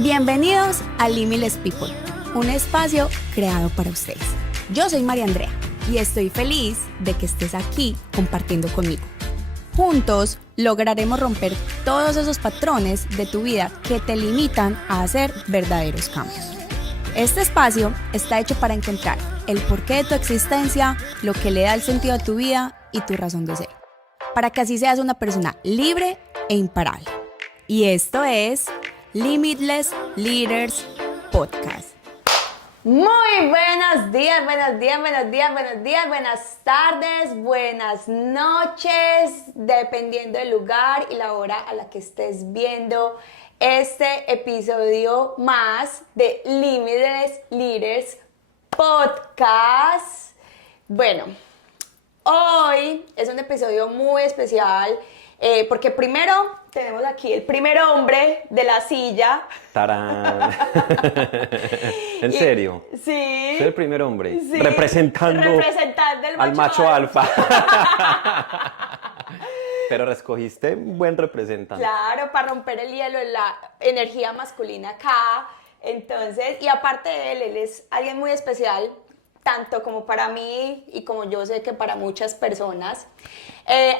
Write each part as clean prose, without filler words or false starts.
Bienvenidos a Limitless People, un espacio creado para ustedes. Yo soy María Andrea y estoy feliz de que estés aquí compartiendo conmigo. Juntos lograremos romper todos esos patrones de tu vida que te limitan a hacer verdaderos cambios. Este espacio está hecho para encontrar el porqué de tu existencia, lo que le da el sentido a tu vida y tu razón de ser, para que así seas una persona libre e imparable. Y esto es Limitless Leaders Podcast. Muy buenos días, buenas tardes, buenas noches, dependiendo del lugar y la hora a la que estés viendo este episodio más de Limitless Leaders Podcast. Bueno, hoy es un episodio muy especial porque primero tenemos aquí el primer hombre de la silla. ¡Tarán! ¿En serio? Sí. Soy el primer hombre. Sí. Representando el macho alfa. Pero escogiste un buen representante. Claro, para romper el hielo, la energía masculina acá. Entonces, y aparte de él es alguien muy especial, tanto como para mí y como yo sé que para muchas personas.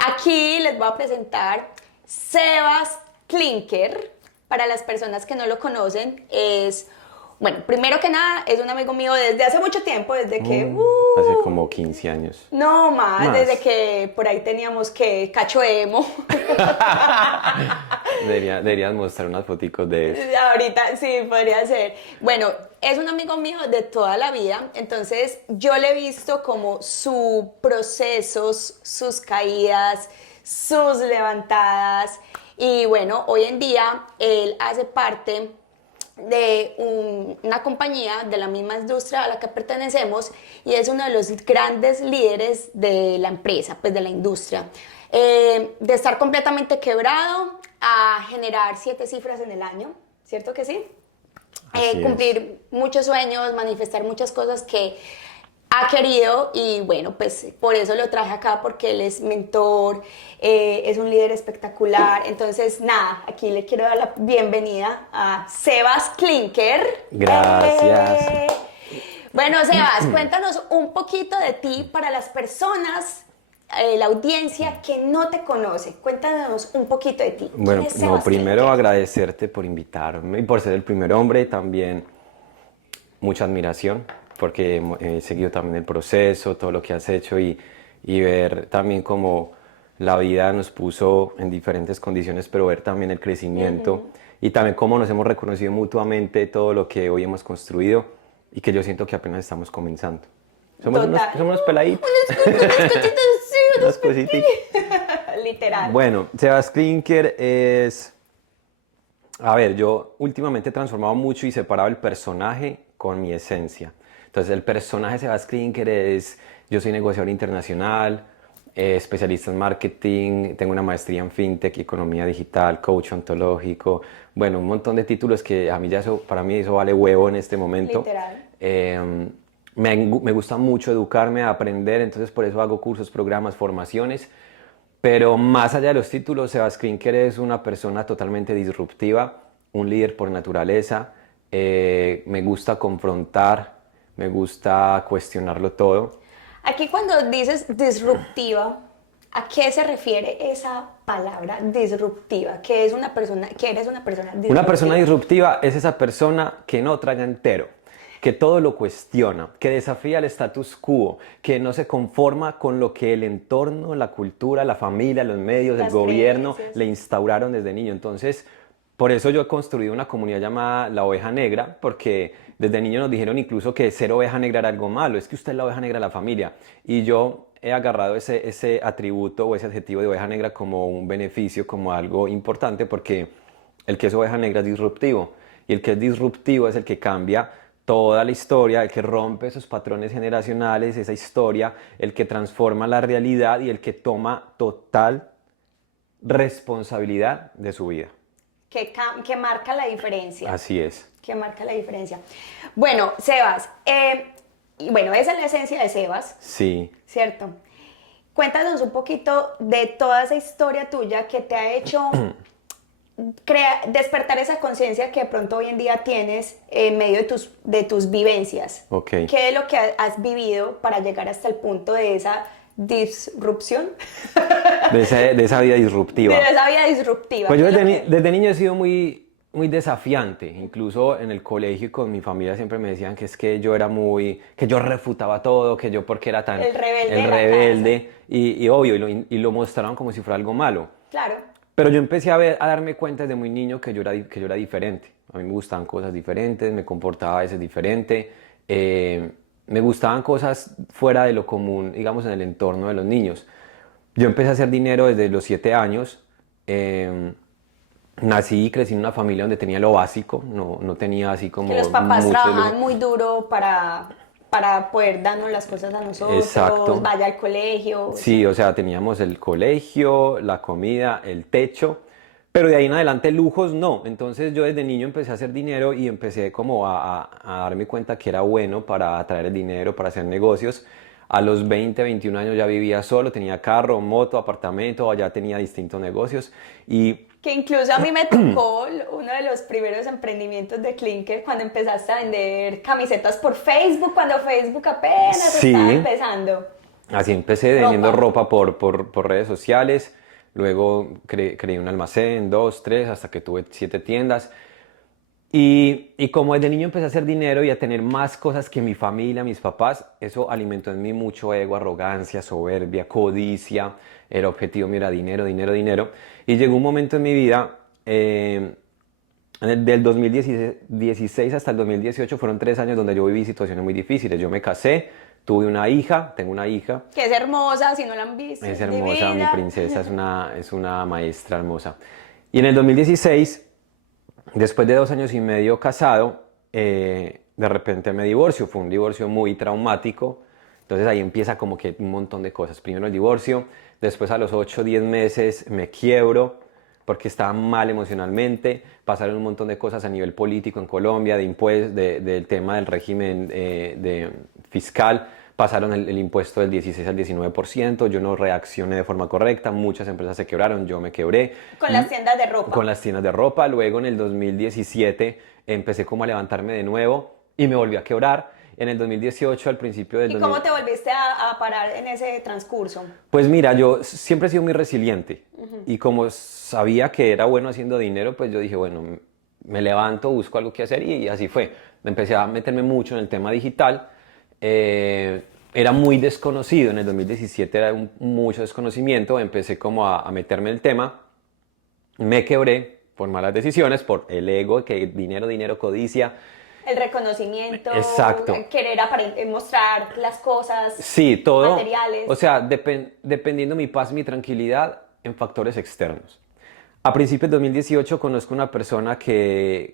Aquí les voy a presentar Sebas Klinker. Para las personas que no lo conocen, bueno, primero que nada, es un amigo mío desde hace mucho tiempo, desde que... Hace como 15 años. No, más, desde que por ahí teníamos que cacho emo. Deberías mostrar unas foticos de eso. Ahorita sí, podría ser. Bueno, es un amigo mío de toda la vida, entonces yo le he visto como sus procesos, sus caídas, sus levantadas, y bueno, hoy en día él hace parte de una compañía de la misma industria a la que pertenecemos y es uno de los grandes líderes de la empresa, pues de la industria. De estar completamente quebrado a generar 7 cifras en el año, ¿cierto que sí? Cumplir muchos sueños, manifestar muchas cosas que ha querido y bueno, pues por eso lo traje acá porque él es mentor, es un líder espectacular. Entonces nada, aquí le quiero dar la bienvenida a Sebas Klinker. Gracias. Bueno, Sebas, cuéntanos un poquito de ti para las personas, la audiencia que no te conoce. Cuéntanos un poquito de ti. Bueno, primero Klinker? agradecerte por invitarme y por ser el primer hombre, también mucha admiración, porque he seguido también el proceso, todo lo que has hecho y ver también cómo la vida nos puso en diferentes condiciones, pero ver también el crecimiento y también cómo nos hemos reconocido mutuamente todo lo que hoy hemos construido y que yo siento que apenas estamos comenzando. Somos unos peladitos. Unas cositas. Literal. Bueno, Sebas Klinker es... A ver, yo últimamente he transformado mucho y separado el personaje con mi esencia. Entonces, el personaje Sebas Klinker es... Yo soy negociador internacional, especialista en marketing, tengo una maestría en fintech, economía digital, coach ontológico, bueno, un montón de títulos que a mí ya eso, para mí eso vale huevo en este momento. Literal. Me gusta mucho educarme, aprender, entonces por eso hago cursos, programas, formaciones. Pero más allá de los títulos, Sebas Klinker es una persona totalmente disruptiva, un líder por naturaleza. Me gusta confrontar, me gusta cuestionarlo todo. Aquí cuando dices disruptiva, ¿a qué se refiere esa palabra disruptiva? ¿Qué es una persona, qué eres una persona disruptiva? Una persona disruptiva es esa persona que no traga entero, que todo lo cuestiona, que desafía el status quo, que no se conforma con lo que el entorno, la cultura, la familia, los medios, el gobierno le instauraron desde niño. Entonces, por eso yo he construido una comunidad llamada La Oveja Negra, porque desde niño nos dijeron incluso que ser oveja negra era algo malo, es que usted es la oveja negra de la familia. Y yo he agarrado ese atributo o ese adjetivo de oveja negra como un beneficio, como algo importante, porque el que es oveja negra es disruptivo. Y el que es disruptivo es el que cambia toda la historia, el que rompe esos patrones generacionales, esa historia, el que transforma la realidad y el que toma total responsabilidad de su vida. Que marca la diferencia. Así es. Que marca la diferencia. Bueno, Sebas, bueno, esa es la esencia de Sebas. Sí. ¿Cierto? Cuéntanos un poquito de toda esa historia tuya que te ha hecho despertar esa conciencia que de pronto hoy en día tienes en medio de tus vivencias. Ok. ¿Qué es lo que has vivido para llegar hasta el punto de esa disrupción? De esa vida De disruptiva. esa vida disruptiva. Pues yo ¿Qué es lo desde niño he sido muy desafiante, incluso en el colegio y con mi familia siempre me decían que es que yo era que yo refutaba todo, que yo porque era tan el rebelde el de la rebelde y obvio, y lo mostraban como si fuera algo malo. casa? Claro. Pero yo empecé a darme cuenta desde muy niño que yo era diferente. A mí me gustaban cosas diferentes, me comportaba a veces diferente, eh, me gustaban cosas fuera de lo común, digamos, en el entorno de los niños. Yo empecé a hacer dinero desde los 7 años. eh, Nací y crecí en una familia donde tenía lo básico, no tenía así Que los como papás mucho lujo. trabajan muy duro para poder darnos las cosas a nosotros, Exacto. vaya al colegio, Sí, sí. o sea, teníamos el colegio, la comida, el techo, pero de ahí en adelante lujos no. Entonces yo desde niño empecé a hacer dinero y empecé como a darme cuenta que era bueno para atraer el dinero, para hacer negocios. A los 20, 21 años ya vivía solo, tenía carro, moto, apartamento, ya tenía distintos negocios y Que incluso a mí me tocó uno de los primeros emprendimientos de Clinker cuando empezaste a vender camisetas por Facebook, cuando Facebook apenas estaba sí, empezando. así empecé vendiendo Ropa. ropa por redes sociales, luego creé un almacén, dos, tres, hasta que tuve 7 tiendas. Y como desde niño empecé a hacer dinero y a tener más cosas que mi familia, mis papás, eso alimentó en mí mucho ego, arrogancia, soberbia, codicia. Era objetivo, mira, dinero, dinero, dinero. Y llegó un momento en mi vida, del 2016 hasta el 2018 fueron 3 años donde yo viví situaciones muy difíciles. Yo me casé, tuve una hija, tengo una hija. Que es hermosa, si no la han visto, Es es hermosa, mi divina. princesa es una maestra hermosa. Y en el 2016, después de 2 años y medio casado, de repente me divorcio. Fue un divorcio muy traumático. Entonces ahí empieza como que un montón de cosas. Primero el divorcio, después a los 8 o 10 meses me quiebro porque estaba mal emocionalmente. Pasaron un montón de cosas a nivel político en Colombia, del tema del régimen fiscal. Pasaron el impuesto del 16 al 19%, yo no reaccioné de forma correcta, muchas empresas se quebraron, yo me quebré Con las tiendas de ropa. con las tiendas de ropa. Luego en el 2017 empecé como a levantarme de nuevo y me volví a quebrar. En el 2018, al principio del ¿Y 2000, cómo te volviste a parar en ese transcurso? pues mira, yo siempre he sido muy resiliente y como sabía que era bueno haciendo dinero, pues yo dije, bueno, me levanto, busco algo que hacer y así fue. Empecé a meterme mucho en el tema digital. Era muy desconocido, en el 2017 era mucho desconocimiento, empecé como a meterme en el tema, me quebré por malas decisiones, por el ego, que dinero, dinero, codicia. El reconocimiento, Exacto. querer mostrar las cosas Sí, todo, materiales. o sea, dependiendo mi paz, mi tranquilidad en factores externos. A principios de 2018 conozco una persona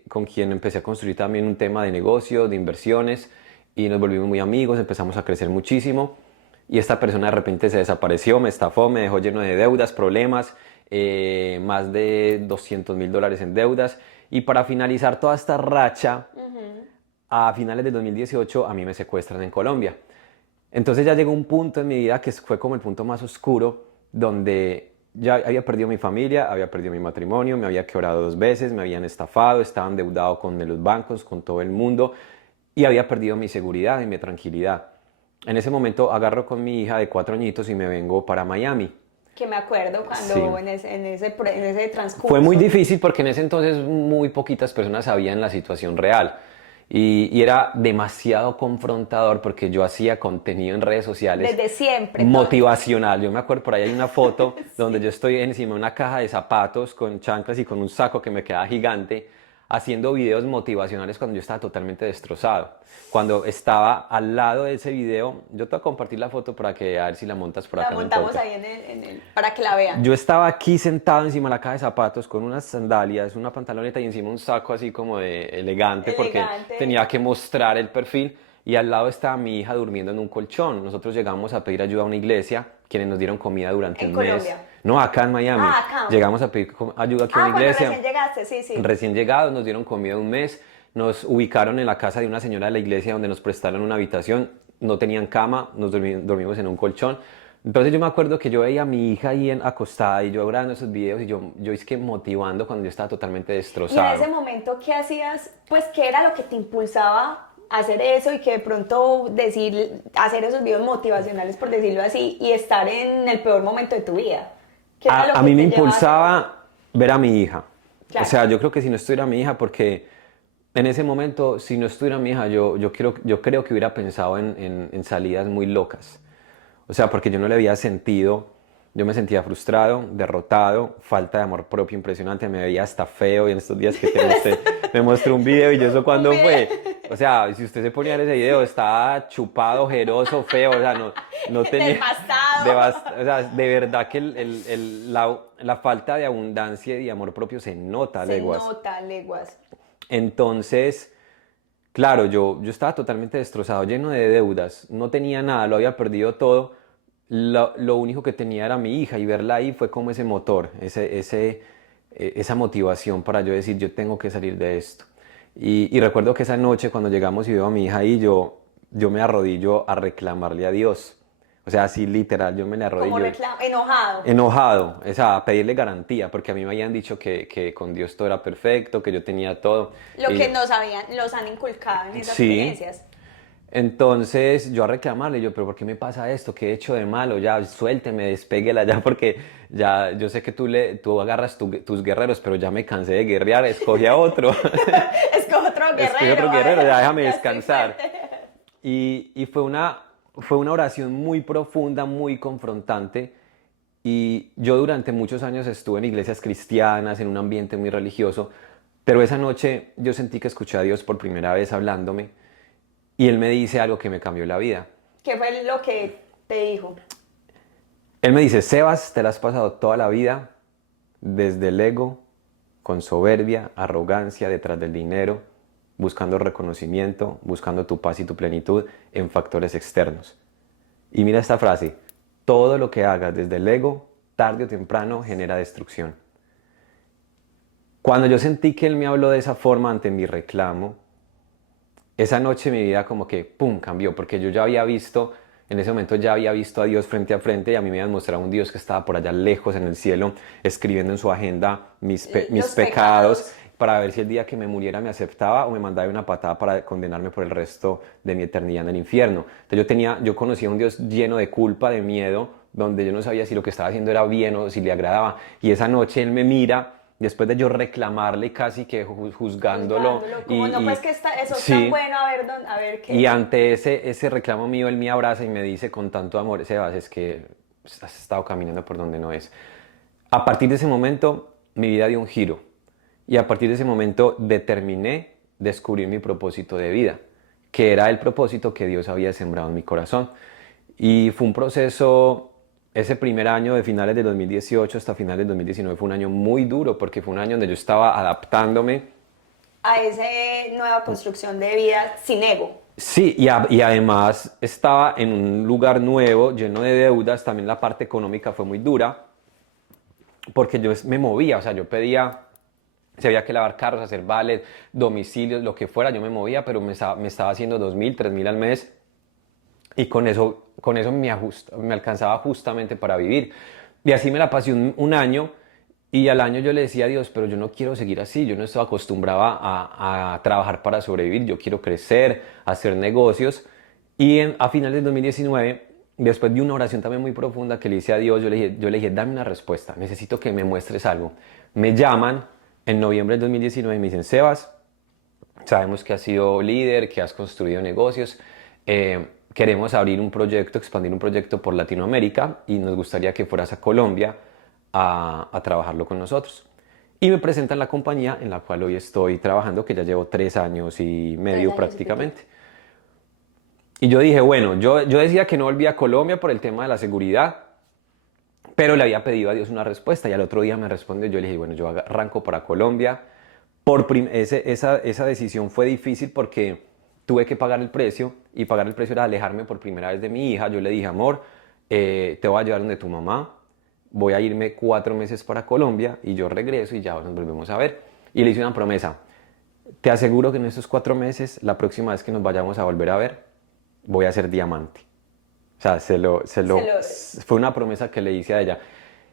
con quien empecé a construir también un tema de negocio, de inversiones, y nos volvimos muy amigos, empezamos a crecer muchísimo, y esta persona de repente se desapareció, me estafó, me dejó lleno de deudas, problemas, más de $200.000 en deudas, y para finalizar toda esta racha, a finales de 2018 a mí me secuestran en Colombia. Entonces ya llegó un punto en mi vida que fue como el punto más oscuro, donde ya había perdido mi familia, había perdido mi matrimonio, me había quebrado 2 veces, me habían estafado, estaba endeudado con los bancos, con todo el mundo, y había perdido mi seguridad y mi tranquilidad. En ese momento agarro con mi hija de 4 añitos y me vengo para Miami. Que me acuerdo Sí. cuando en ese transcurso. Fue muy difícil porque en ese entonces muy poquitas personas sabían la situación real. Y era demasiado confrontador porque yo hacía contenido en redes sociales Desde siempre. motivacional. Yo me acuerdo, por ahí hay una foto donde yo estoy encima de una caja de zapatos con chanclas y con un saco que me queda gigante, haciendo videos motivacionales cuando yo estaba totalmente destrozado. Cuando estaba al lado de ese video, yo te voy a compartir la foto para que a ver si la montas por La acá, no montamos importa. ahí para que la vean. Yo estaba aquí sentado encima de la caja de zapatos con unas sandalias, una pantaloneta y encima un saco así como de elegante porque Elegante. tenía que mostrar el perfil y al lado estaba mi hija durmiendo en un colchón. Nosotros llegamos a pedir ayuda a una iglesia, quienes nos dieron comida durante ¿En un mes. Colombia? No, acá en Miami. Ah, acá. Llegamos a pedir ayuda aquí a una Cuando iglesia. recién llegaste, sí, sí. Recién llegados, nos dieron comida un mes, nos ubicaron en la casa de una señora de la iglesia donde nos prestaron una habitación, no tenían cama, dormimos en un colchón, Entonces yo me acuerdo que yo veía a mi hija ahí acostada y yo grabando esos videos y yo es que motivando cuando yo estaba totalmente Y en ese destrozado. momento, ¿qué hacías? Pues, ¿qué era lo que te impulsaba a hacer eso y que de pronto hacer esos videos motivacionales, por decirlo así, y estar en el peor momento de tu vida? ¿Qué era lo A que mí me te llevaba a hacer eso? impulsaba ver a mi hija. O Claro. sea, yo creo que si no estuviera mi hija, porque en ese momento, si no estuviera mi hija, yo creo que hubiera pensado en salidas muy locas. O sea, porque yo no le había sentido, yo me sentía frustrado, derrotado, falta de amor propio impresionante, me veía hasta feo y en estos días que te mostré, me mostré un video y yo eso Un cuándo video fue. O sea, si usted se ponía en ese video, estaba chupado, ojeroso, feo, o sea, no tenía, devastado. o sea, de verdad que la falta de abundancia y de amor propio se nota a Se leguas. nota, leguas. Entonces, claro, yo estaba totalmente destrozado, lleno de deudas, no tenía nada, lo había perdido todo. Lo único que tenía era mi hija y verla ahí fue como ese motor, esa motivación para yo decir, yo tengo que salir de esto. Y recuerdo que esa noche cuando llegamos y veo a mi hija ahí, yo me arrodillo a reclamarle a Dios. O sea, así literal, yo me le Como arrodillo reclamo, enojado. enojado, o sea, a pedirle garantía, porque a mí me habían dicho que con Dios todo era perfecto, que yo tenía todo. Lo Y que yo, nos habían, los han inculcado en esas sí. creencias. Entonces yo a reclamarle, yo, pero ¿por qué me pasa esto? ¿Qué he hecho de malo? Ya suélteme, despéguela ya, porque ya yo sé que tú agarras tus guerreros, pero ya me cansé de guerrear, escoge a otro. Es que otro Escoge otro guerrero, a guerrero, ya ver, déjame ya estoy descansar. fuerte. Y fue una oración muy profunda, muy confrontante. Y yo durante muchos años estuve en iglesias cristianas, en un ambiente muy religioso, pero esa noche yo sentí que escuché a Dios por primera vez hablándome y Él me dice algo que me cambió la vida. ¿Qué fue lo que te dijo? Él me dice, Sebas, te la has pasado toda la vida desde el ego, con soberbia, arrogancia, detrás del dinero, buscando reconocimiento, buscando tu paz y tu plenitud en factores externos. Y mira esta frase, todo lo que hagas desde el ego, tarde o temprano, genera destrucción. Cuando yo sentí que él me habló de esa forma ante mi reclamo, esa noche mi vida como que, ¡pum!, cambió, porque yo ya había visto, en ese momento ya había visto a Dios frente a frente y a mí me habían mostrado un Dios que estaba por allá lejos en el cielo, escribiendo en su agenda mis Los pecados pecados. para ver si el día que me muriera me aceptaba o me mandaba una patada para condenarme por el resto de mi eternidad en el infierno. Entonces yo conocía a un Dios lleno de culpa, de miedo, donde yo no sabía si lo que estaba haciendo era bien o si le agradaba. Y esa noche él me mira, después de yo reclamarle casi que juzgándolo Juzgándolo, como no, pues y que eso es tan sí. bueno, a ver Y qué. ante ese reclamo mío, él me abraza y me dice con tanto amor, Sebas, es que has estado caminando por donde no es. A partir de ese momento, mi vida dio un giro. Y a partir de ese momento determiné descubrir mi propósito de vida, que era el propósito que Dios había sembrado en mi corazón. Y fue un proceso, ese primer año de finales de 2018 hasta finales de 2019 fue un año muy duro, porque fue un año donde yo estaba adaptándome. A esa nueva construcción de vida sin ego. Sí, y además estaba en un lugar nuevo, lleno de deudas, también la parte económica fue muy dura, porque yo me movía, o sea, yo pedía, si había que lavar carros, hacer vales, domicilios, lo que fuera, yo me movía, pero me estaba haciendo 2.000, 3.000 al mes, y con eso me alcanzaba justamente para vivir. Y así me la pasé un año, y al año yo le decía a Dios, pero yo no quiero seguir así, yo no estoy acostumbrado a trabajar para sobrevivir, yo quiero crecer, hacer negocios. Y a finales de 2019, después de una oración también muy profunda que le hice a Dios, yo le dije, dame una respuesta, necesito que me muestres algo. Me llaman en noviembre del 2019 y me dicen, Sebas, sabemos que has sido líder, que has construido negocios. Queremos abrir un proyecto, expandir un proyecto por Latinoamérica y nos gustaría que fueras a Colombia a trabajarlo con nosotros. Y me presentan la compañía en la cual hoy estoy trabajando, que ya llevo 3 años y medio 3 años y piquito. prácticamente. Y yo dije, bueno, yo decía que no volvía a Colombia por el tema de la seguridad, pero le había pedido a Dios una respuesta y al otro día me respondió, yo le dije, bueno, yo arranco para Colombia. Esa decisión fue difícil porque tuve que pagar el precio y pagar el precio era alejarme por primera vez de mi hija. Yo le dije, amor, te voy a llevar donde tu mamá, voy a irme 4 meses para Colombia y yo regreso y ya nos volvemos a ver. Y le hice una promesa, te aseguro que en estos 4 meses, la próxima vez que nos vayamos a volver a ver, voy a ser diamante. O sea, Se lo- fue una promesa que le hice a ella.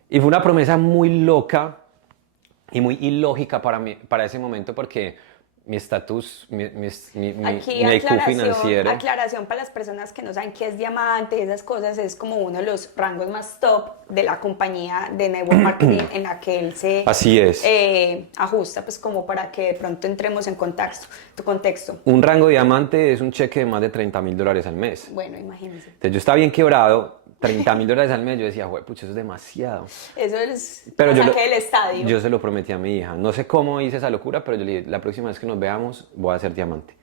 Y fue una promesa muy loca y muy ilógica para mí, para ese momento, porque mi estatus, Aquí mi IQ financiero, aclaración para las personas que no saben qué es diamante y esas cosas, es como uno de los rangos más top de la compañía de network marketing en la que él se así es. ajusta, pues como para que de pronto entremos en contexto, tu contexto. Un rango diamante es un cheque de más de $30.000 al mes. Bueno, imagínense. Entonces yo estaba bien quebrado, $30.000 al mes, yo decía, pucha, eso es demasiado. Eso es Pero la saqué del estadio. yo se lo prometí a mi hija. No sé cómo hice esa locura, pero yo le dije, la próxima vez que nos veamos voy a ser diamante.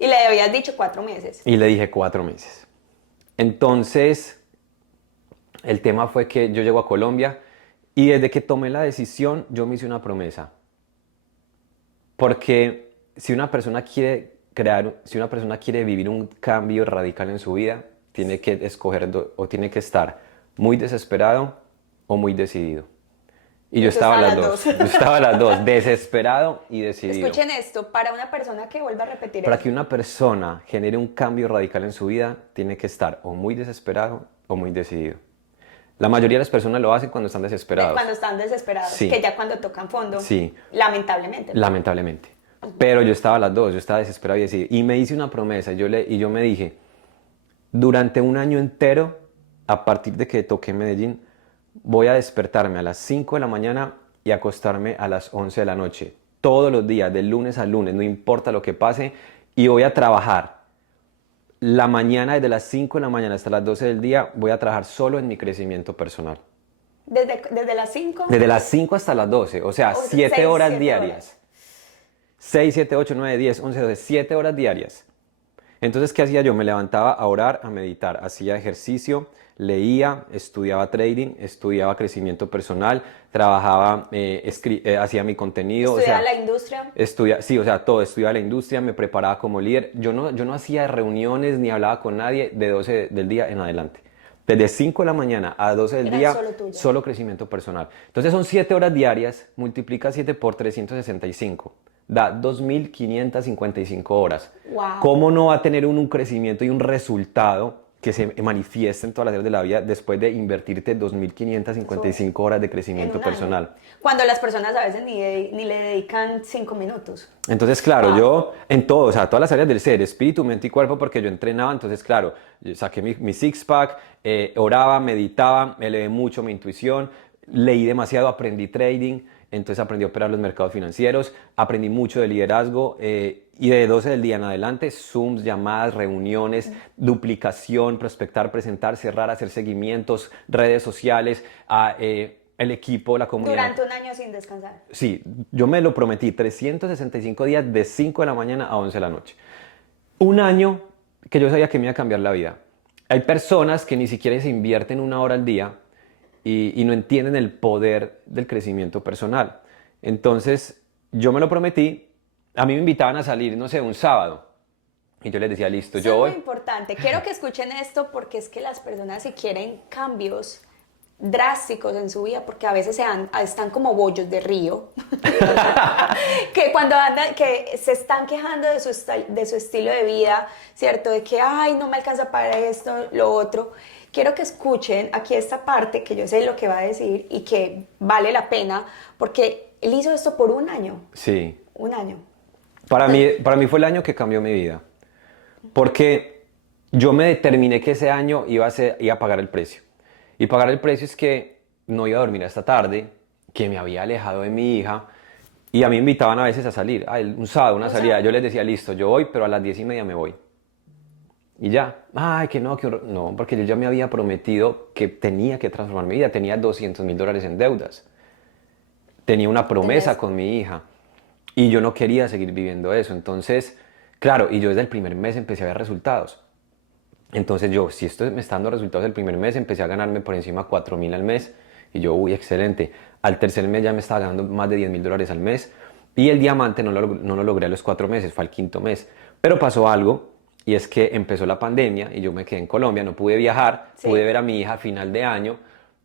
Y le habías dicho 4 meses. Y le dije 4 meses. Entonces, el tema fue que yo llego a Colombia y desde que tomé la decisión, yo me hice una promesa. Porque si una persona quiere si una persona quiere vivir un cambio radical en su vida, tiene que escoger o tiene que estar muy desesperado o muy decidido. Y yo estaba a las dos. Yo estaba a las dos, desesperado y decidido. Escuchen esto, para una persona que vuelva a repetir Para eso. que una persona genere un cambio radical en su vida, tiene que estar o muy desesperado o muy decidido. La mayoría de las personas lo hacen cuando están desesperados. Cuando están desesperados, Sí. que ya cuando tocan fondo, Sí. lamentablemente. Lamentablemente. Pero yo estaba a las dos, yo estaba desesperado y decidido. Y me hice una promesa y yo me dije, durante un año entero, a partir de que toqué Medellín, voy a despertarme a las 5 de la mañana y acostarme a las 11 de la noche. Todos los días, de lunes a lunes, no importa lo que pase, y voy a trabajar. La mañana, desde las 5 de la mañana hasta las 12 del día, voy a trabajar solo en mi crecimiento personal. Desde las 5. Desde las 5 hasta las 12, o sea, 7 horas 7 diarias. 6, 7, 8, 9, 10, 11, 12, 7 horas diarias. Entonces, ¿qué hacía yo? Me levantaba a orar, a meditar, hacía ejercicio, leía, estudiaba trading, estudiaba crecimiento personal, trabajaba, hacía mi contenido. ¿Estudiaba o sea, la industria? Sí, o sea, todo, estudiaba la industria, me preparaba como líder. Yo no hacía reuniones ni hablaba con nadie de 12 del día en adelante. Desde 5 de la mañana a 12 del Era día, solo tuyo. solo crecimiento personal. Entonces son 7 horas diarias, multiplica 7 por 365. Da 2.555 horas. Wow. ¿Cómo no va a tener un crecimiento y un resultado que se manifieste en todas las áreas de la vida después de invertirte 2.555 horas de crecimiento En un año. personal? Cuando las personas a veces ni le dedican 5 minutos. Entonces, claro, Wow. yo en todo, o sea, todas las áreas del ser, espíritu, mente y cuerpo, porque yo entrenaba, entonces, claro, yo saqué mi six-pack, oraba, meditaba, elevé mucho mi intuición, leí demasiado, aprendí trading, entonces aprendí a operar los mercados financieros, aprendí mucho de liderazgo y de 12 del día en adelante, Zooms, llamadas, reuniones, duplicación, prospectar, presentar, cerrar, hacer seguimientos, redes sociales, el equipo, la comunidad. Durante un año sin descansar. Sí, yo me lo prometí, 365 días de 5 de la mañana a 11 de la noche. Un año que yo sabía que me iba a cambiar la vida. Hay personas que ni siquiera se invierten 1 hora al día y no entienden el poder del crecimiento personal. Entonces, yo me lo prometí. A mí me invitaban a salir, no sé, un sábado. Y yo les decía, listo, Eso yo es voy. muy importante. Quiero que escuchen esto porque es que las personas si quieren cambios drásticos en su vida, porque a veces están como bollos de río, que cuando andan, que se están quejando de su estilo de vida, ¿cierto? De que, ay, no me alcanza para esto, lo otro. Quiero que escuchen aquí esta parte que yo sé lo que va a decir y que vale la pena, porque él hizo esto por un año. Sí. Un año. Para mí fue el año que cambió mi vida. Porque yo me determiné que ese año iba a pagar el precio. Y pagar el precio es que no iba a dormir hasta tarde, que me había alejado de mi hija. Y a mí me invitaban a veces a salir. Un sábado, una salida. Yo les decía, listo, yo voy, pero a las 10:30 me voy. Y ya. Ay, que no, no, porque yo ya me había prometido que tenía que transformar mi vida. Tenía $200.000 en deudas. Tenía una promesa con mi hija. Y yo no quería seguir viviendo eso. Entonces, claro, y yo desde el primer mes empecé a ver resultados. Entonces yo, si esto me está dando resultados el primer mes, empecé a ganarme por encima de 4.000 al mes. Y yo, uy, excelente. Al tercer mes ya me estaba ganando más de $10.000 al mes. Y el diamante no lo logré a los 4 meses, fue al quinto mes. Pero pasó algo, y es que empezó la pandemia y yo me quedé en Colombia, no pude viajar, Sí. pude ver a mi hija a final de año,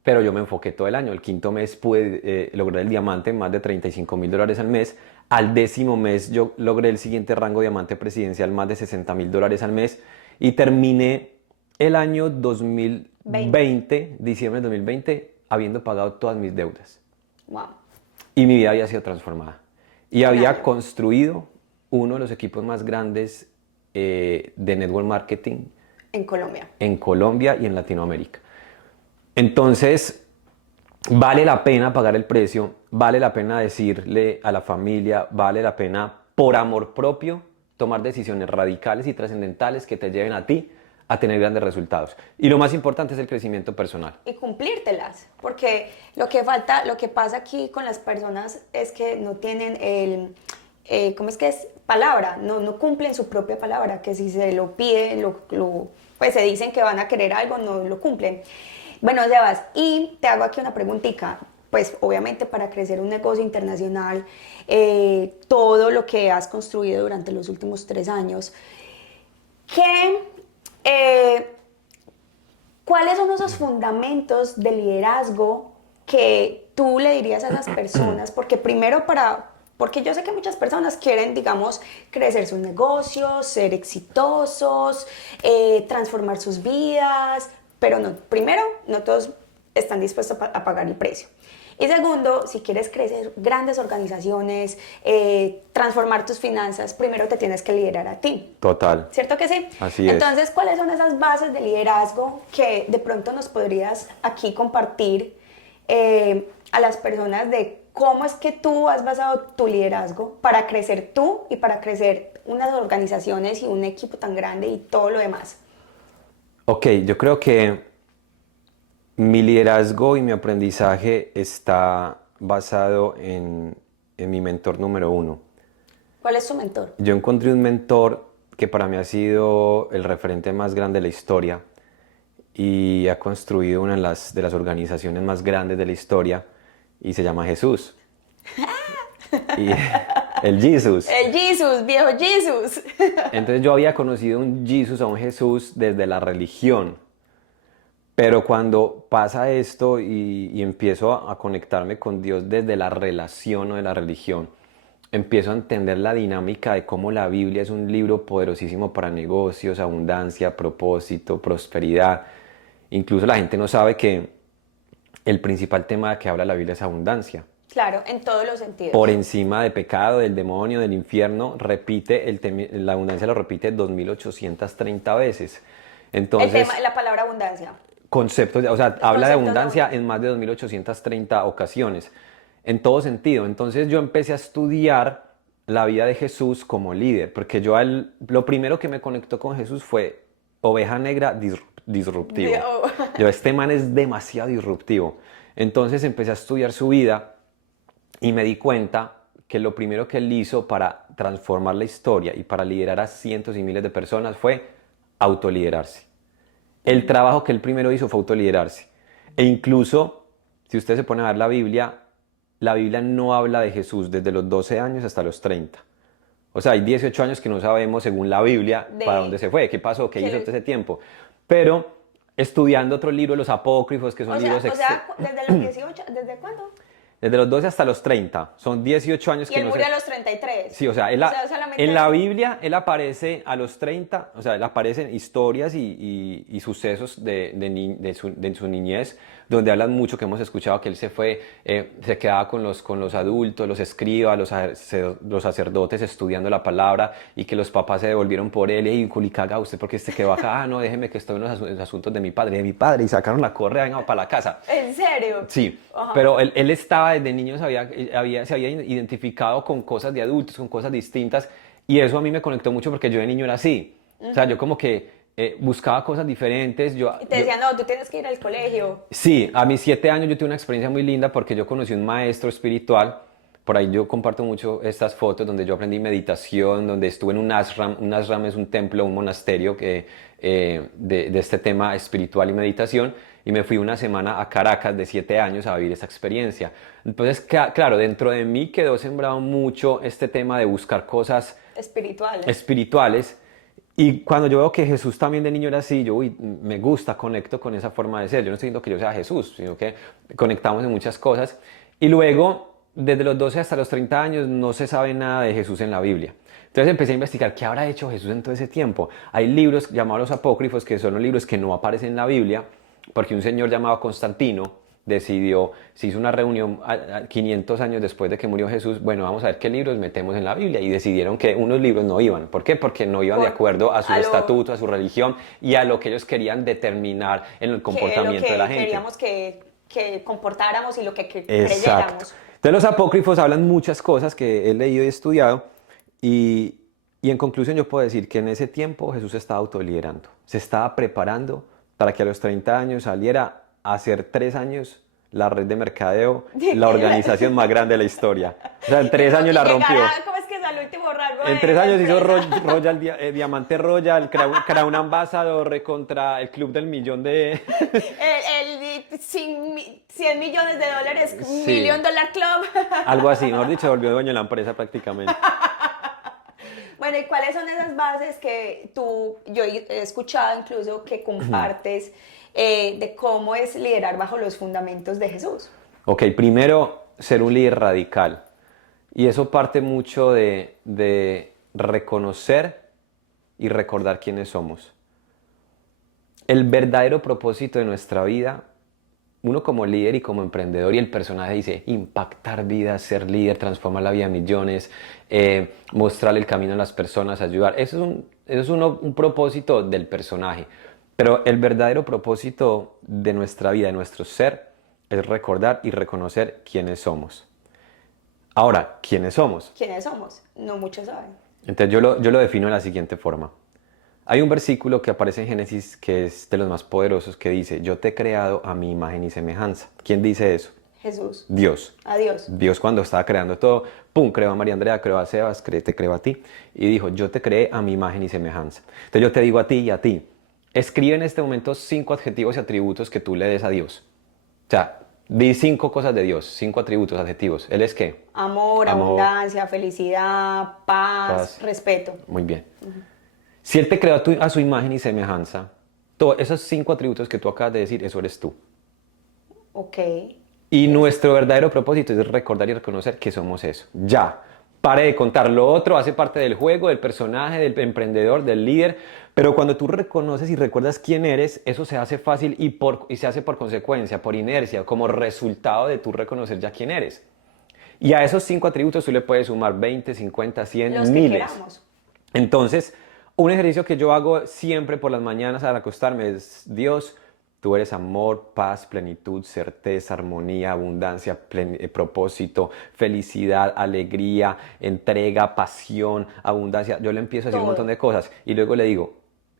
pero yo me enfoqué todo el año. El quinto mes pude lograr el diamante, más de $35.000 al mes. Al 10.º mes yo logré el siguiente rango diamante presidencial, más de $60.000 al mes. Y terminé el año 2020, diciembre de 2020, habiendo pagado todas mis deudas. Wow. Y mi vida había sido transformada. Y Un había año. construido uno de los equipos más grandes de network marketing En Colombia. en Colombia y en Latinoamérica. Entonces, vale la pena pagar el precio, vale la pena decirle a la familia, vale la pena, por amor propio, tomar decisiones radicales y trascendentales que te lleven a ti a tener grandes resultados. Y lo más importante es el crecimiento personal. Y cumplírtelas, porque lo que falta, lo que pasa aquí con las personas es que no tienen ¿cómo es que es? Palabra, no cumplen su propia palabra, que si se lo pide, pues se dicen que van a querer algo, no lo cumplen. Bueno, Sebas, y te hago aquí una preguntita, pues obviamente para crecer un negocio internacional, todo lo que has construido durante los últimos 3 años, ¿qué... eh, ¿cuáles son esos fundamentos de liderazgo que tú le dirías a esas personas? Porque primero porque yo sé que muchas personas quieren, digamos, crecer sus negocios, ser exitosos, transformar sus vidas, pero no, primero, no todos están dispuestos a pagar el precio. Y segundo, si quieres crecer grandes organizaciones, transformar tus finanzas, primero te tienes que liderar a ti. Total. ¿Cierto que sí? Así es. Entonces, ¿cuáles son esas bases de liderazgo que de pronto nos podrías aquí compartir a las personas de cómo es que tú has basado tu liderazgo para crecer tú y para crecer unas organizaciones y un equipo tan grande y todo lo demás? Ok, yo creo que mi liderazgo y mi aprendizaje está basado en mi mentor número uno. ¿Cuál es tu mentor? Yo encontré un mentor que para mí ha sido el referente más grande de la historia y ha construido una de las organizaciones más grandes de la historia y se llama Jesús. Y, el Jesús. El Jesús, viejo Jesús. Entonces yo había conocido un Jesús, a un Jesús desde la religión. Pero cuando pasa esto y empiezo a conectarme con Dios desde la relación o de la religión, empiezo a entender la dinámica de cómo la Biblia es un libro poderosísimo para negocios, abundancia, propósito, prosperidad. Incluso la gente no sabe que el principal tema de que habla la Biblia es abundancia. Claro, en todos los sentidos. Por encima de pecado, del demonio, del infierno, la abundancia lo repite 2830 veces. Entonces, La palabra abundancia. Conceptos, o sea, habla de Conceptos de abundancia en más de 2830 ocasiones, en todo sentido. Entonces yo empecé a estudiar la vida de Jesús como líder, porque lo primero que me conectó con Jesús fue oveja negra disruptivo. Este man es demasiado disruptivo. Entonces empecé a estudiar su vida y me di cuenta que lo primero que él hizo para transformar la historia y para liderar a cientos y miles de personas fue autoliderarse. El trabajo que él primero hizo fue autoliderarse. E incluso, si usted se pone a ver la Biblia no habla de Jesús desde los 12 años hasta los 30. O sea, hay 18 años que no sabemos, según la Biblia, para dónde se fue, qué pasó, qué hizo todo ese tiempo. Pero, estudiando otro libro, los apócrifos, que son libros... O sea, desde los 18, ¿desde cuándo? Desde los 12 hasta los 30. Son 18 años Y que él no murió se... a los 33. Sí, o sea, solamente en la Biblia él aparece a los 30, o sea, él aparece en historias y sucesos de su niñez, donde hablan mucho, que hemos escuchado que él se quedaba con los adultos, los escribas, los sacerdotes estudiando la palabra y que los papás se devolvieron por él. Y Culicaga, ¿usted por qué se quedó acá? Ah, no, déjeme que estoy en los asuntos de mi padre, y sacaron la correa, venga, para la casa. ¿En serio? Sí, Ajá. pero él estaba desde niño, se había identificado con cosas de adultos, con cosas distintas, y eso a mí me conectó mucho porque yo de niño era así. O sea, yo como que buscaba cosas diferentes. Y te decían, no, tú tienes que ir al colegio. Sí, a mis 7 años yo tuve una experiencia muy linda porque yo conocí un maestro espiritual. Por ahí yo comparto mucho estas fotos donde yo aprendí meditación, donde estuve en un ashram. Un ashram es un templo, un monasterio de este tema espiritual y meditación. Y me fui una semana a Caracas de 7 años a vivir esa experiencia. Entonces, claro, dentro de mí quedó sembrado mucho este tema de buscar cosas espirituales. Y cuando yo veo que Jesús también de niño era así, me gusta, conecto con esa forma de ser. Yo no estoy diciendo que yo sea Jesús, sino que conectamos en muchas cosas. Y luego, desde los 12 hasta los 30 años, no se sabe nada de Jesús en la Biblia. Entonces empecé a investigar qué habrá hecho Jesús en todo ese tiempo. Hay libros llamados los apócrifos, que son los libros que no aparecen en la Biblia, porque un señor llamado Constantino decidió, se hizo una reunión 500 años después de que murió Jesús, bueno, vamos a ver qué libros metemos en la Biblia, y decidieron que unos libros no iban. ¿Por qué? Porque no iban de acuerdo a sus estatutos, a su religión y a lo que ellos querían determinar en el comportamiento de la gente. Queríamos que comportáramos y lo que Exacto. creyéramos. Entonces los apócrifos hablan muchas cosas que he leído y estudiado, y, y en conclusión yo puedo decir que en ese tiempo Jesús se estaba autoliderando, se estaba preparando para que a los 30 años saliera a hacer 3 años la red de mercadeo, la organización más grande de la historia. O sea, en 3 años la rompió. ¿Cómo es que es el último rango? En 3 años hizo Royal, Diamante Royal, Crown Ambassador contra el Club del Millón de... el 100 millones de dólares, Sí. Million Dollar Club. Algo así, mejor dicho, se volvió dueño de la empresa prácticamente. Bueno, ¿y cuáles son esas bases que yo he escuchado incluso que compartes de cómo es liderar bajo los fundamentos de Jesús? Ok, primero, ser un líder radical. Y eso parte mucho de reconocer y recordar quiénes somos. El verdadero propósito de nuestra vida, uno como líder y como emprendedor, y el personaje dice impactar vidas, ser líder, transformar la vida de millones, mostrarle el camino a las personas, ayudar. Eso es un propósito del personaje. Pero el verdadero propósito de nuestra vida, de nuestro ser, es recordar y reconocer quiénes somos. Ahora, ¿quiénes somos? ¿Quiénes somos? No muchos saben. Entonces yo lo defino de la siguiente forma. Hay un versículo que aparece en Génesis que es de los más poderosos, que dice: yo te he creado a mi imagen y semejanza. ¿Quién dice eso? Jesús. Dios. A Dios. Dios, cuando estaba creando todo, pum, creó a María Andrea, creó a Sebas, te creó a ti, y dijo: yo te creé a mi imagen y semejanza. Entonces yo te digo a ti y a ti, escribe en este momento 5 adjetivos y atributos que tú le des a Dios. O sea, di 5 cosas de Dios, 5 atributos, adjetivos. ¿Él es qué? Amor, abundancia, felicidad, paz, respeto. Muy bien. Si Él te creó a su imagen y semejanza, todos esos 5 atributos que tú acabas de decir, eso eres tú. Ok. Y nuestro verdadero propósito es recordar y reconocer que somos eso. Ya. Pare de contar. Lo otro hace parte del juego, del personaje, del emprendedor, del líder. Pero cuando tú reconoces y recuerdas quién eres, eso se hace fácil y se hace por consecuencia, por inercia, como resultado de tú reconocer ya quién eres. Y a esos 5 atributos tú le puedes sumar 20, 50, 100, Los miles. que queramos. Entonces, un ejercicio que yo hago siempre por las mañanas al acostarme es: Dios, tú eres amor, paz, plenitud, certeza, armonía, abundancia, propósito, felicidad, alegría, entrega, pasión, abundancia. Yo le empiezo a decir un montón de cosas y luego le digo: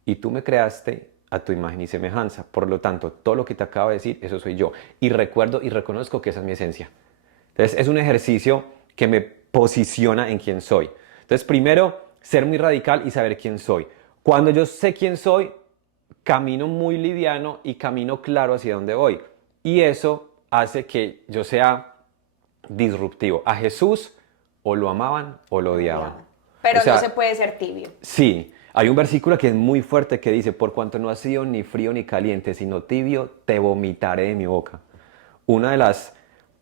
y tú me creaste a tu imagen y semejanza. Por lo tanto, todo lo que te acabo de decir, eso soy yo. Y recuerdo y reconozco que esa es mi esencia. Entonces, es un ejercicio que me posiciona en quién soy. Entonces, primero, ser muy radical y saber quién soy. Cuando yo sé quién soy, camino muy liviano y camino claro hacia dónde voy. Y eso hace que yo sea disruptivo. A Jesús o lo amaban o lo odiaban. Pero o sea, no se puede ser tibio. Sí, hay un versículo que es muy fuerte que dice: por cuanto no has sido ni frío ni caliente, sino tibio, te vomitaré de mi boca. Una de las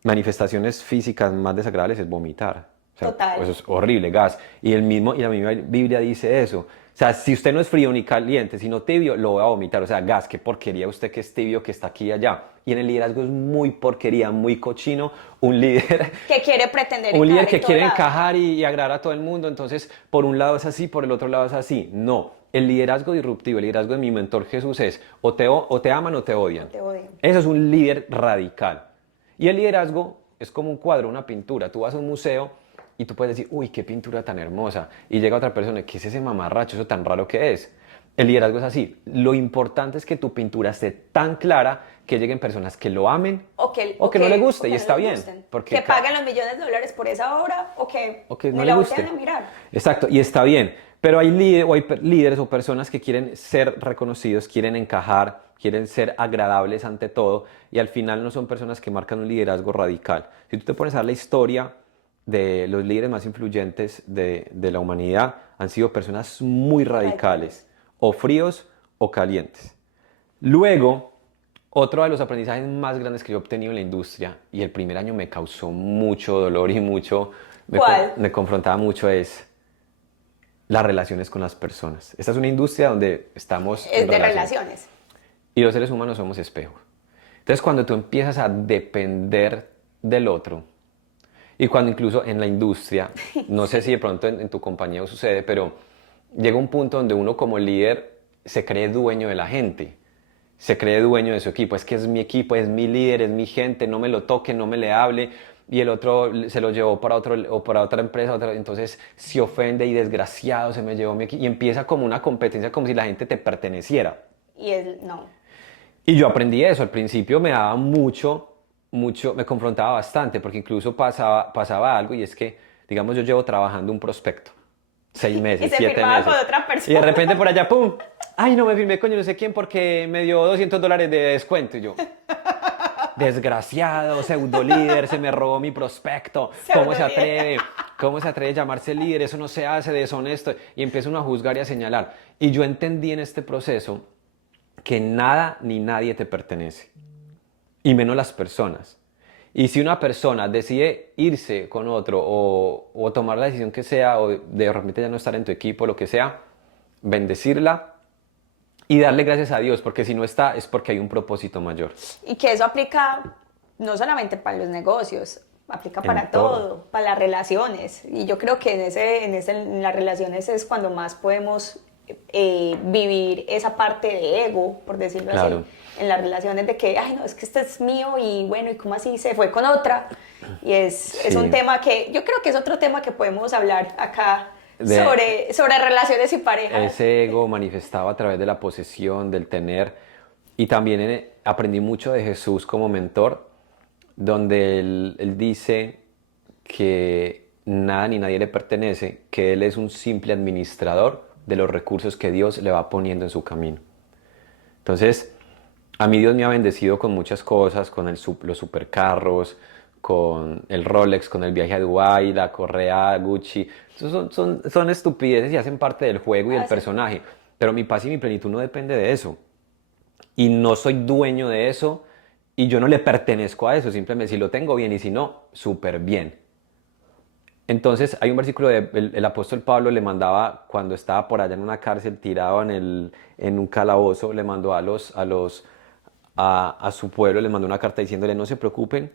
manifestaciones físicas más desagradables es vomitar. O sea, Total. eso es horrible, gas. Y la misma Biblia dice eso. O sea, si usted no es frío ni caliente, sino tibio, lo voy a vomitar. O sea, gas, qué porquería usted que es tibio, que está aquí y allá. Y en el liderazgo es muy porquería, muy cochino. Un líder que quiere pretender un líder encajar que en todo quiere lado. encajar y agradar a todo el mundo. Entonces, por un lado es así, por el otro lado es así. No. El liderazgo disruptivo, el liderazgo de mi mentor Jesús es: o te aman o te odian. Te odian. Eso es un líder radical. Y el liderazgo es como un cuadro, una pintura. Tú vas a un museo y tú puedes decir: uy, qué pintura tan hermosa. Y llega otra persona: ¿qué es ese mamarracho? Eso tan raro que es. El liderazgo es así. Lo importante es que tu pintura esté tan clara que lleguen personas que lo amen o que no le guste, y está bien. Porque que paguen los millones de dólares por esa obra o que no ni le la guste. volteen a mirar. Exacto, y está bien. Pero hay líderes o personas que quieren ser reconocidos, quieren encajar, quieren ser agradables ante todo, y al final no son personas que marcan un liderazgo radical. Si tú te pones a ver la historia de los líderes más influyentes de la humanidad, han sido personas muy radicales, o fríos o calientes. Luego, otro de los aprendizajes más grandes que yo he obtenido en la industria, y el primer año me causó mucho dolor y me confrontaba mucho, es: las relaciones con las personas. Esta es una industria donde estamos Es en de relaciones. relaciones. Y los seres humanos somos espejo. Entonces, cuando tú empiezas a depender del otro, y cuando incluso en la industria, no sé si de pronto en tu compañía sucede, pero llega un punto donde uno como líder se cree dueño de la gente, se cree dueño de su equipo. Es que es mi equipo, es mi líder, es mi gente, no me lo toque, no me le hable. Y el otro se lo llevó para otro o para otra empresa, entonces se ofende y desgraciado se me llevó mi equipo. Y empieza como una competencia, como si la gente te perteneciera. Y es, no. Y yo aprendí eso, al principio me daba mucho, me confrontaba bastante, porque incluso pasaba algo y es que, digamos, yo llevo trabajando un prospecto, 6 Y meses, se 7 firmaba meses. con otra Y de persona. repente por allá, ¡pum! Ay, no me firmé con yo no sé quién porque me dio $200 de descuento. Y yo, desgraciado, pseudo líder, se me robó mi prospecto. ¿Cómo se Pseudolíder. atreve? ¿Cómo se atreve a llamarse líder? Eso no se hace, deshonesto. Y empieza uno a juzgar y a señalar. Y yo entendí en este proceso que nada ni nadie te pertenece, y menos las personas. Y si una persona decide irse con otro o tomar la decisión que sea, o de repente ya no estar en tu equipo, lo que sea, bendecirla y darle gracias a Dios, porque si no está es porque hay un propósito mayor. Y que eso aplica no solamente para los negocios, aplica para En todo. todo, para las relaciones. Y yo creo que en las relaciones es cuando más podemos vivir esa parte de ego, por decirlo Claro. así, en las relaciones de que, ay, no, es que este es mío y bueno, ¿y cómo así se fue con otra? Y es Sí. un tema que yo creo que es otro tema que podemos hablar acá De- sobre relaciones y parejas. Ese ego manifestado a través de la posesión, del tener. Y también aprendí mucho de Jesús como mentor, donde él dice que nada ni nadie le pertenece, que él es un simple administrador de los recursos que Dios le va poniendo en su camino. Entonces, a mí Dios me ha bendecido con muchas cosas, con los supercarros, con el Rolex, con el viaje a Dubái, la correa Gucci. Son estupideces y hacen parte del juego y del Ah, sí. personaje. Pero mi paz y mi plenitud no depende de eso. Y no soy dueño de eso y yo no le pertenezco a eso. Simplemente si lo tengo bien y si no, súper bien. Entonces hay un versículo el apóstol Pablo le mandaba, cuando estaba por allá en una cárcel tirado en un calabozo, le mandó a su pueblo, le mandó una carta diciéndole: no se preocupen,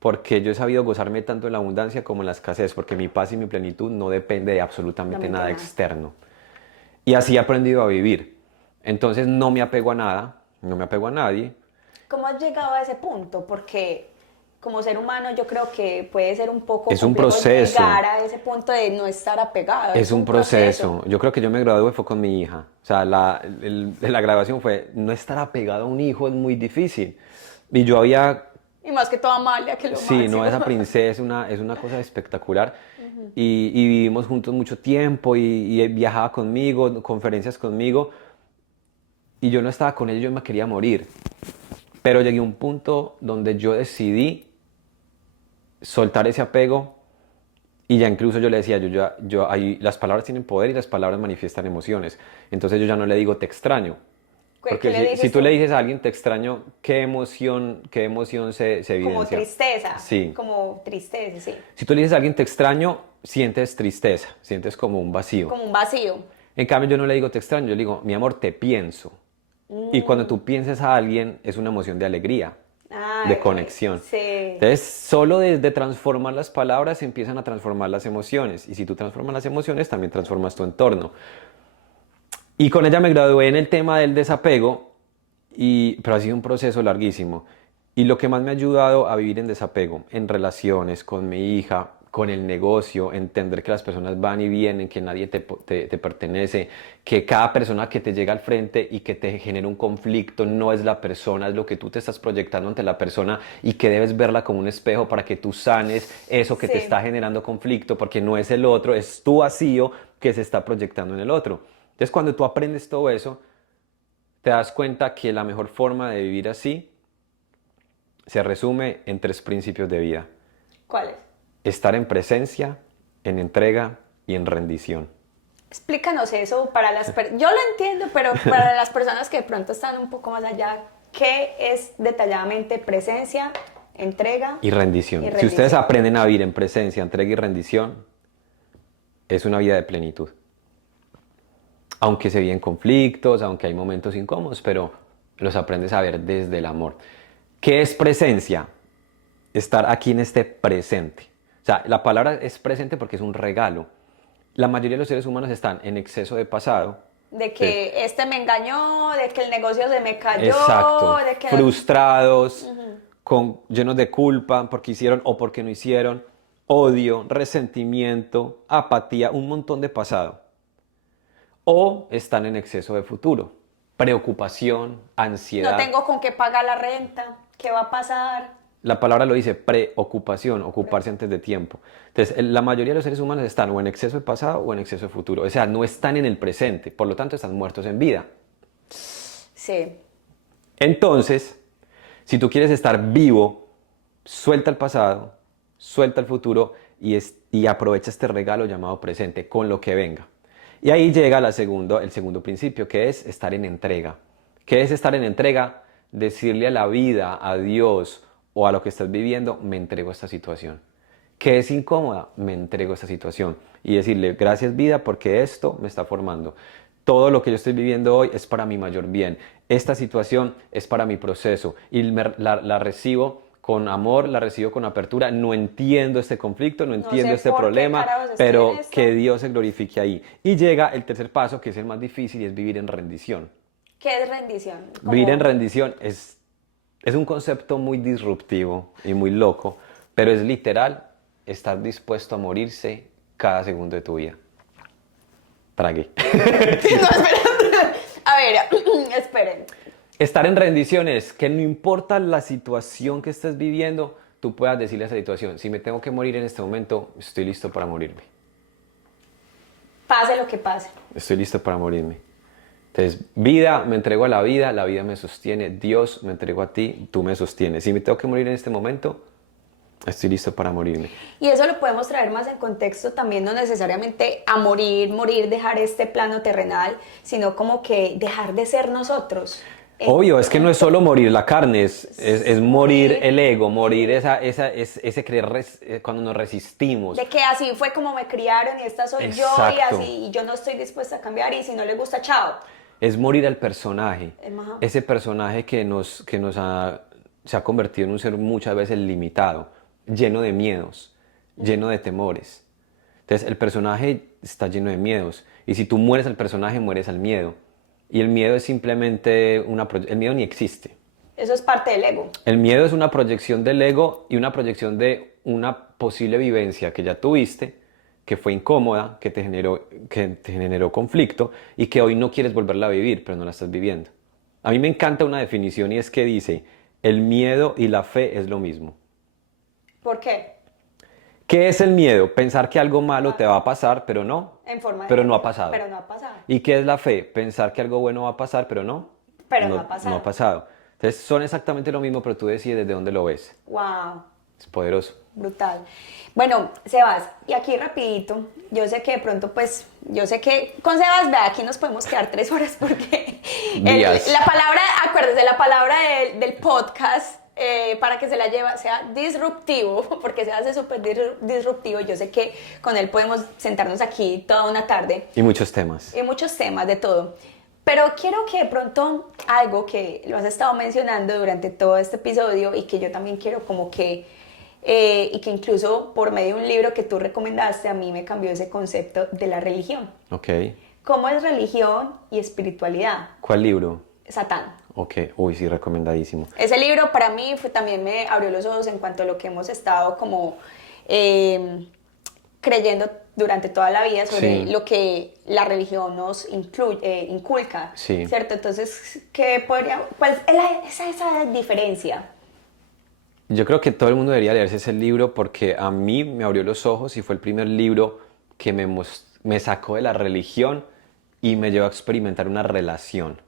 porque yo he sabido gozarme tanto en la abundancia como en la escasez, porque mi paz y mi plenitud no depende de absolutamente Absolutamente nada nada. externo. Y así he aprendido a vivir. Entonces no me apego a nada, no me apego a nadie. ¿Cómo has llegado a ese punto? Porque como ser humano yo creo que puede ser un poco Es un complejo proceso. llegar a ese punto de no estar apegado. Es un proceso. Yo creo que yo me gradué fue con mi hija. O sea, la graduación fue, no estar apegado a un hijo es muy difícil. Y yo había, Y más que todo Amalia, que lo sí, máximo. no, esa princesa es una cosa espectacular. Y vivimos juntos mucho tiempo y viajaba conmigo, conferencias conmigo. Y yo no estaba con ella, yo me quería morir. Pero llegué a un punto donde yo decidí soltar ese apego. Y ya incluso yo le decía, las palabras tienen poder y las palabras manifiestan emociones. Entonces yo ya no le digo te extraño. Porque ¿Qué le dices si tú le dices a alguien te extraño, ¿qué emoción se evidencia? Como tristeza. Sí. Como tristeza, sí. Si tú le dices a alguien te extraño, sientes tristeza, sientes como un vacío. Como un vacío. En cambio yo no le digo te extraño, yo le digo mi amor, te pienso. Y cuando tú piensas a alguien es una emoción de alegría, Ah, de conexión. Sí. Entonces, solo desde transformar las palabras se empiezan a transformar las emociones. Y si tú transformas las emociones, también transformas tu entorno. Y con ella me gradué en el tema del desapego, pero ha sido un proceso larguísimo. Y lo que más me ha ayudado a vivir en desapego, en relaciones, con mi hija, con el negocio, entender que las personas van y vienen, que nadie te pertenece, que cada persona que te llega al frente y que te genera un conflicto no es la persona, es lo que tú te estás proyectando ante la persona y que debes verla como un espejo para que tú sanes eso que te Sí. está generando conflicto, porque no es el otro, es tu vacío que se está proyectando en el otro. Entonces, cuando tú aprendes todo eso, te das cuenta que la mejor forma de vivir así se resume en 3 principios de vida: ¿Cuál es? estar en presencia, en entrega y en rendición. Explícanos eso para yo lo entiendo, pero para las personas que de pronto están un poco más allá, ¿qué es detalladamente presencia, entrega Y rendición. y Si rendición? ustedes aprenden a vivir en presencia, entrega y rendición, es una vida de plenitud. aunque se viven conflictos, aunque hay momentos incómodos, pero los aprendes a ver desde el amor. ¿Qué es presencia? Estar aquí en este presente. O sea, la palabra es presente porque es un regalo. La mayoría de los seres humanos están en exceso de pasado. De Entonces, que este me engañó, de que el negocio se me cayó, exacto. de que... Frustrados, llenos de culpa porque hicieron o porque no hicieron, odio, resentimiento, apatía, un montón de pasado. O están en exceso de futuro, preocupación, No ansiedad. tengo con qué pagar la renta, ¿qué va a pasar? La palabra lo dice, preocupación, ocuparse antes de tiempo. Entonces, la mayoría de los seres humanos están o en exceso de pasado o en exceso de futuro. O sea, no están en el presente, por lo tanto están muertos en vida. Sí. Entonces, si tú quieres estar vivo, suelta el pasado, suelta el futuro y aprovecha este regalo llamado presente con lo que venga. Y ahí llega el segundo principio, que es estar en entrega. ¿Qué es estar en entrega? Decirle a la vida, a Dios o a lo que estás viviendo, me entrego a esta situación. ¿Qué es incómoda? Me entrego a esta situación. Y decirle, gracias vida, porque esto me está formando. Todo lo que yo estoy viviendo hoy es para mi mayor bien. Esta situación es para mi proceso y la recibo con amor, la recibo con apertura. No entiendo este conflicto, no entiendo sé este por qué problema, carajos estoy pero en esto. que Dios se glorifique ahí. Y llega el tercer paso, que es el más difícil, y es vivir en rendición. ¿Qué es rendición? Vivir en rendición es un concepto muy disruptivo y muy loco, pero es literal estar dispuesto a morirse cada segundo de tu vida. Tragué. No, espera. A ver, esperen. Estar en rendición es que no importa la situación que estés viviendo, tú puedas decirle a esa situación, si me tengo que morir en este momento, estoy listo para morirme. Pase lo que pase. Estoy listo para morirme. Entonces, vida, me entrego a la vida me sostiene, Dios, me entrego a ti, tú me sostienes. Si me tengo que morir en este momento, estoy listo para morirme. Y eso lo podemos traer más en contexto también, no necesariamente a morir, dejar este plano terrenal, sino como que dejar de ser nosotros. Obvio, es que no es solo morir la carne, es morir el ego, morir ese creer cuando nos resistimos. De que así fue como me criaron y esta soy yo y Exacto. así y yo no estoy dispuesta a cambiar y si no le gusta, chao. Es morir al personaje, Ajá. ese personaje se ha convertido en un ser muchas veces limitado, lleno de miedos, lleno de temores. Entonces el personaje está lleno de miedos y si tú mueres al personaje, mueres al miedo. Y el miedo es simplemente el miedo ni existe. Eso es parte del ego. El miedo es una proyección del ego y una proyección de una posible vivencia que ya tuviste, que fue incómoda, que te generó conflicto y que hoy no quieres volverla a vivir, pero no la estás viviendo. A mí me encanta una definición y es que dice, el miedo y la fe es lo mismo. ¿Por qué? ¿Qué es el miedo? Pensar que algo malo te va a pasar, pero no. En forma de Pero no ha ejemplo, pasado. Pero no ha pasado. ¿Y qué es la fe? Pensar que algo bueno va a pasar, pero no. Pero no ha pasado. No ha pasado. Entonces son exactamente lo mismo, pero tú decides desde dónde lo ves. Wow. Es poderoso. Brutal. Bueno, Sebas, y aquí rapidito, yo sé que de pronto pues, yo sé que con Sebas, vea, aquí nos podemos quedar 3 horas porque Días. la palabra, acuérdese, la palabra del podcast para que se la lleva sea disruptivo, porque se hace súper disruptivo. Yo sé que con él podemos sentarnos aquí toda una tarde. Y muchos temas. Y muchos temas de todo. Pero quiero que de pronto algo que lo has estado mencionando durante todo este episodio y que yo también quiero como que, y que incluso por medio de un libro que tú recomendaste, a mí me cambió ese concepto de la religión. Ok. ¿Cómo es religión y espiritualidad? ¿Cuál libro? Satán. Ok. Uy, sí, recomendadísimo. Ese libro para mí también me abrió los ojos en cuanto a lo que hemos estado como creyendo durante toda la vida sobre Sí. lo que la religión nos inculca, Sí. ¿cierto? Entonces, ¿cuál es esa diferencia? Yo creo que todo el mundo debería leerse ese libro porque a mí me abrió los ojos y fue el primer libro que me sacó de la religión y me llevó a experimentar una relación.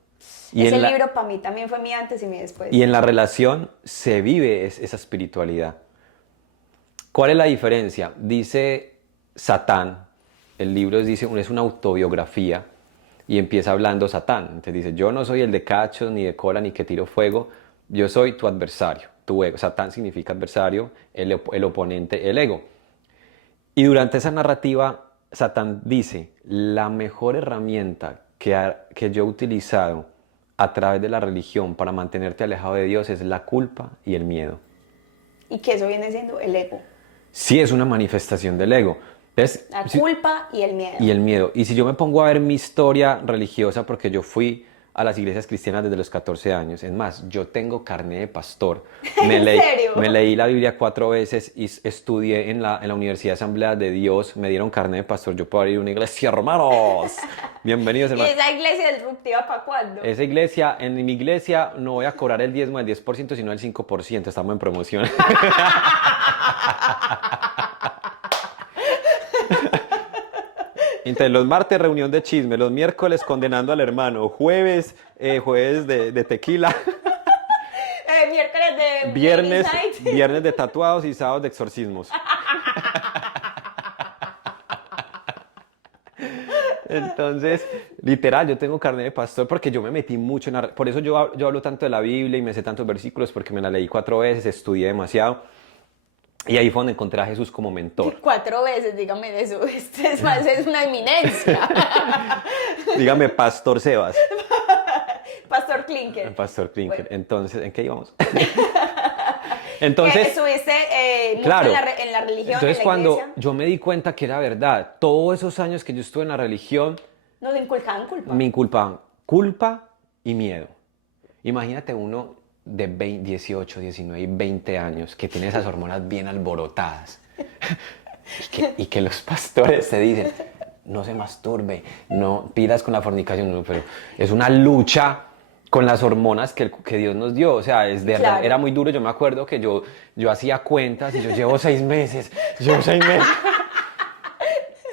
Y Ese en la- libro para mí también fue mi antes y mi después. Y en la relación se vive esa espiritualidad. ¿Cuál es la diferencia? Dice Satán, el libro es una autobiografía y empieza hablando Satán. Entonces dice, yo no soy el de cachos, ni de cola, ni que tiro fuego, yo soy tu adversario, tu ego. Satán significa adversario, el oponente, el ego. Y durante esa narrativa, Satán dice, la mejor herramienta que yo he utilizado a través de la religión para mantenerte alejado de Dios es la culpa y el miedo. Y que eso viene siendo el ego. Sí es una manifestación del ego. Entonces, La culpa y el miedo. y el miedo. Y si yo me pongo a ver mi historia religiosa, porque yo fui a las iglesias cristianas desde los 14 años, es más, yo tengo carné de pastor. ¿En serio? Me leí la Biblia 4 veces y estudié en la Universidad Asamblea de Dios, me dieron carné de pastor, yo puedo abrir una iglesia, hermanos. Bienvenidos, ¿Y hermanos. esa iglesia disruptiva para cuándo? Esa iglesia, en mi iglesia no voy a cobrar el diezmo del 10%, sino el 5%, estamos en promoción. Entonces, los martes reunión de chisme, los miércoles condenando al hermano, jueves de tequila, Miércoles de viernes, Insight. viernes de tatuados y sábados de exorcismos. Entonces, literal, yo tengo carne de pastor porque yo me metí mucho por eso yo hablo tanto de la Biblia y me sé tantos versículos porque me la leí 4 veces, estudié demasiado. Y ahí fue donde encontré a Jesús como mentor. 4 veces, dígame eso. Este es una eminencia. Dígame, Pastor Sebas. Pastor Klinker. Pastor Klinker. Bueno. Entonces, ¿en qué íbamos? Que Entonces, estuviste mucho claro. en la religión, Entonces, en la cuando iglesia. yo me di cuenta que era verdad, todos esos años que yo estuve en la religión, Nos inculcaban culpa. me inculpaban culpa y miedo. Imagínate uno de 18, 19 y 20 años que tiene esas hormonas bien alborotadas y que los pastores te dicen, no se masturbe, no pidas con la fornicación, no, pero es una lucha con las hormonas que Dios nos dio, o sea, es de verdad, Claro. era muy duro. Yo me acuerdo que yo hacía cuentas y yo llevo 6 meses,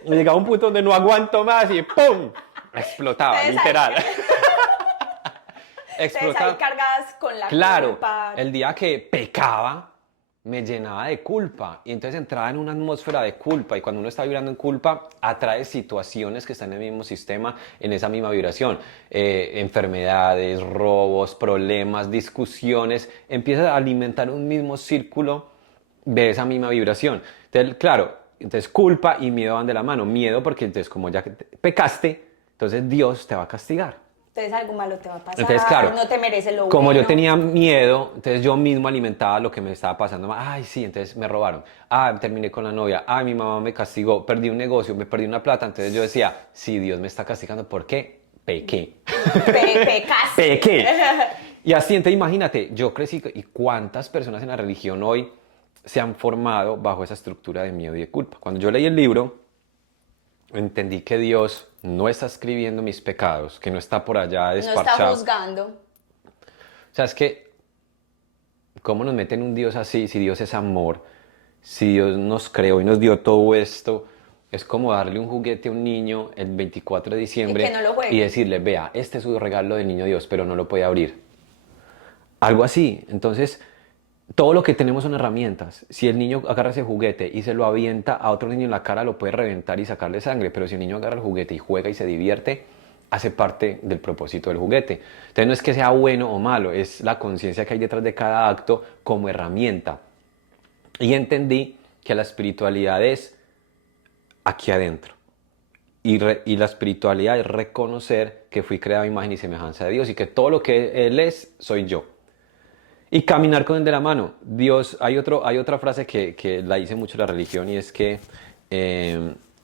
y llegaba un punto donde no aguanto más y ¡pum! Explotaba, Entonces, literal. Entonces ahí cargadas con la Claro, culpa. el día que pecaba me llenaba de culpa y entonces entraba en una atmósfera de culpa y cuando uno está vibrando en culpa atrae situaciones que están en el mismo sistema, en esa misma vibración, enfermedades, robos, problemas, discusiones, empieza a alimentar un mismo círculo de esa misma vibración. Entonces, claro, entonces culpa y miedo van de la mano. Miedo porque entonces como ya pecaste, entonces Dios te va a castigar. Entonces algo malo te va a pasar. Entonces, claro, no te mereces lo como bueno. yo tenía miedo, entonces yo mismo alimentaba lo que me estaba pasando. Ay, sí, entonces me robaron. Ah, terminé con la novia. Ay, mi mamá me castigó. Perdí un negocio, me perdí una plata. Entonces yo decía, sí, Dios me está castigando. ¿Por qué? Pequé. Pecaste. Pequé. Y así, entonces imagínate, yo crecí y cuántas personas en la religión hoy se han formado bajo esa estructura de miedo y de culpa. Cuando yo leí el libro, entendí que Dios no está escribiendo mis pecados, que no está por allá No desparchado. está juzgando. O sea, es que, ¿cómo nos meten un Dios así si Dios es amor? Si Dios nos creó y nos dio todo esto, es como darle un juguete a un niño el 24 de diciembre Y que no lo juegue. y decirle, vea, este es su regalo del niño Dios, pero no lo puede abrir. Algo así. Entonces, todo lo que tenemos son herramientas. Si el niño agarra ese juguete y se lo avienta a otro niño en la cara, lo puede reventar y sacarle sangre. Pero si el niño agarra el juguete y juega y se divierte, hace parte del propósito del juguete. Entonces no es que sea bueno o malo, es la conciencia que hay detrás de cada acto como herramienta. Y entendí que la espiritualidad es aquí adentro. Y la espiritualidad es reconocer que fui creado a imagen y semejanza de Dios y que todo lo que Él es, soy yo. Y caminar con Él de la mano. Dios, hay otra frase que la dice mucho la religión y es que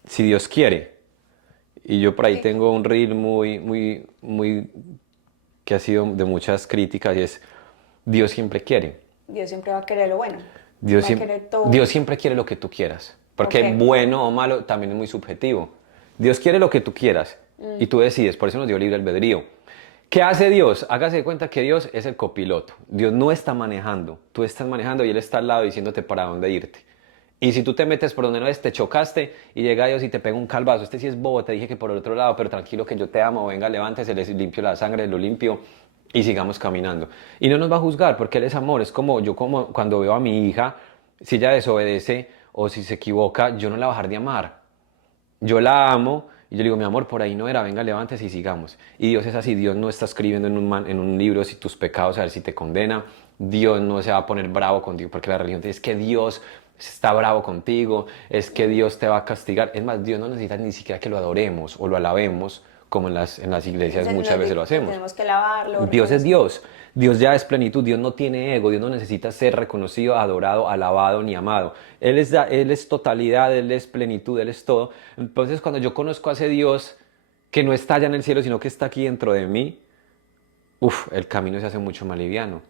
si Dios quiere, y yo por ahí tengo un reel muy que ha sido de muchas críticas y es Dios siempre quiere. Dios siempre va a querer lo bueno. Dios, Va a querer todo. Dios siempre quiere lo que tú quieras. Porque Ok. bueno o malo también es muy subjetivo. Dios quiere lo que tú quieras y tú decides, por eso nos dio libre albedrío. ¿Qué hace Dios? Hágase de cuenta que Dios es el copiloto. Dios no está manejando, tú estás manejando y Él está al lado diciéndote para dónde irte. Y si tú te metes por donde no es, te chocaste y llega Dios y te pega un calvazo. Este sí es bobo, te dije que por el otro lado, pero tranquilo que yo te amo, venga, levántese, les limpio la sangre, lo limpio y sigamos caminando. Y no nos va a juzgar porque Él es amor. Es como cuando veo a mi hija, si ella desobedece o si se equivoca, yo no la voy a dejar de amar. Yo la amo y yo le digo, mi amor, por ahí no era, venga, levántese y sigamos. Y Dios es así, Dios no está escribiendo en un libro si tus pecados, a ver si te condena. Dios no se va a poner bravo contigo, porque la religión te dice que Dios está bravo contigo, es que Dios te va a castigar. Es más, Dios no necesita ni siquiera que lo adoremos o lo alabemos como en las iglesias Entonces, muchas veces lo hacemos. Tenemos que lavarlo. Dios es Dios. Dios ya es plenitud. Dios no tiene ego. Dios no necesita ser reconocido, adorado, alabado ni amado. Él es totalidad, Él es plenitud, Él es todo. Entonces, cuando yo conozco a ese Dios que no está allá en el cielo, sino que está aquí dentro de mí, el camino se hace mucho más liviano.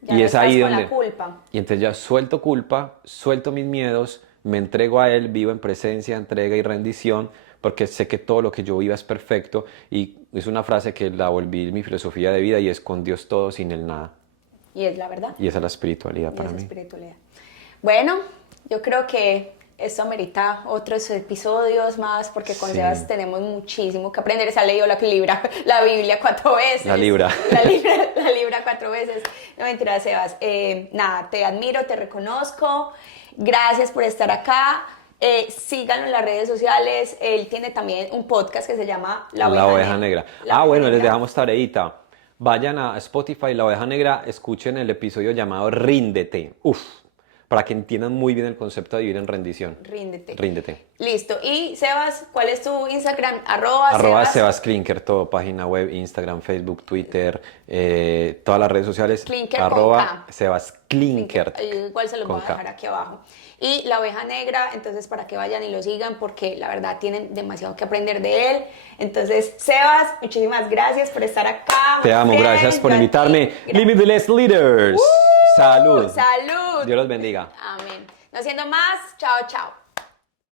Ya Y no es ahí estás con donde... la culpa. Y entonces ya suelto culpa, suelto mis miedos, me entrego a Él, vivo en presencia, entrega y rendición, porque sé que todo lo que yo viva es perfecto. Y es una frase que la volví mi filosofía de vida y es: con Dios todo, sin Él nada. Y es la verdad. Y esa es la espiritualidad Y para esa mí. espiritualidad. Bueno, yo creo que esto amerita otros episodios más, porque con Sí. Sebas tenemos muchísimo que aprender. Se ha leído la Biblia 4 veces. La libra. La libra 4 veces. No, mentira, Sebas. Nada, te admiro, te reconozco. Gracias por estar acá. Síganlo en las redes sociales. Él tiene también un podcast que se llama La Oveja Negra. La Oveja Bueno, les Negra. dejamos tareita. Vayan a Spotify, La Oveja Negra, escuchen el episodio llamado Ríndete. Para que entiendan muy bien el concepto de vivir en rendición. Ríndete. Ríndete. Listo. Y Sebas, ¿cuál es tu Instagram? Arroba Sebas Klinker, todo, página web, Instagram, Facebook, Twitter, todas las redes sociales. Klinker arroba con K. Sebas Klinker. Igual se los voy a con K. dejar aquí abajo. Y La Oveja Negra, entonces para que vayan y lo sigan, porque la verdad tienen demasiado que aprender de él. Entonces, Sebas, muchísimas gracias por estar acá. Te amo, gracias por invitarme. Limitless Leaders. Salud. Salud. Dios los bendiga. Amén. No siendo más, chao, chao.